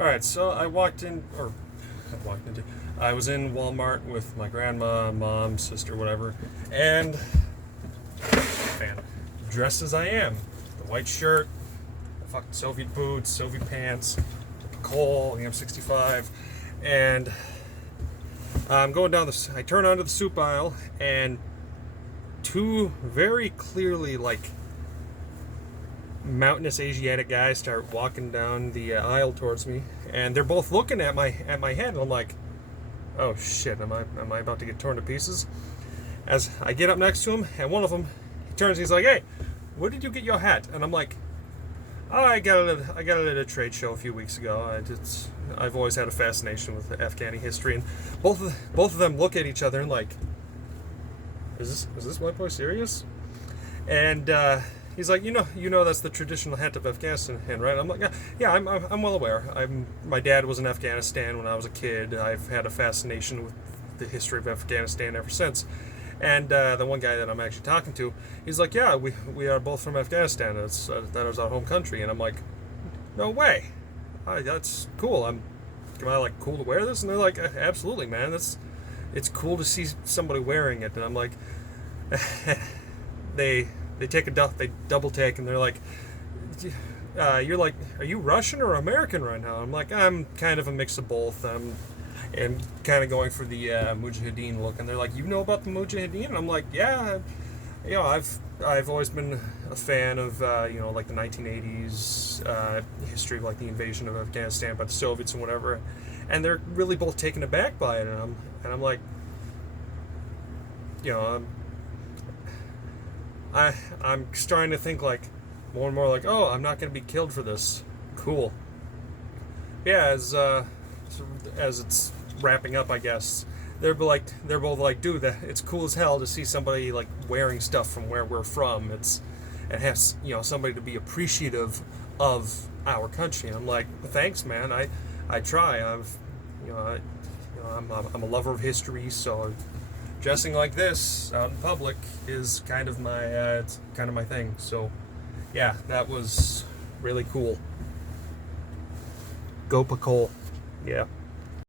All right, so I walked in, or I walked into, I was in Walmart with my grandma, mom, sister, whatever, and fan, dressed as I am, the white shirt, the fucking Soviet boots, Soviet pants, the Cole, the M65, and I'm going down the. I turn onto the soup aisle, and two very clearly like mountainous Asiatic guys start walking down the aisle towards me, and they're both looking at my head, and I'm like, "Oh shit, am I about to get torn to pieces?" As I get up next to him, and one of them, he turns, he's like, "Hey, where did you get your hat?" And I'm like, "Oh, I got it at a trade show a few weeks ago. I've always had a fascination with Afghani history." And both of them look at each other and like, "Is this white boy serious?" And he's like, you know that's the traditional hat of Afghanistan, right? I'm like, yeah, I'm well aware. My dad was in Afghanistan when I was a kid. I've had a fascination with the history of Afghanistan ever since. And the one guy that I'm actually talking to, he's like, yeah, we are both from Afghanistan. That was our home country. And I'm like, no way. That's cool. Am I like cool to wear this? And they're like, absolutely, man. It's cool to see somebody wearing it. And I'm like, they double take, and they're like, you're like, are you Russian or American right now? I'm like, I'm kind of a mix of both. And kind of going for the Mujahideen look, and they're like, you know about the Mujahideen? And I'm like, yeah, I've always been a fan of like the 1980s history of like the invasion of Afghanistan by the Soviets and whatever, and they're really both taken aback by it, and I'm like, I'm starting to think like more and more like, oh, I'm not going to be killed for this. Cool. Yeah, as it's wrapping up, I guess they're both like, dude, it's cool as hell to see somebody like wearing stuff from where we're from. It has somebody to be appreciative of our country. And I'm like, thanks, man. I try. I'm a lover of history, so dressing like this out in public is kind of my it's kind of my thing. So yeah, that was really cool. Go Pakol. Yeah.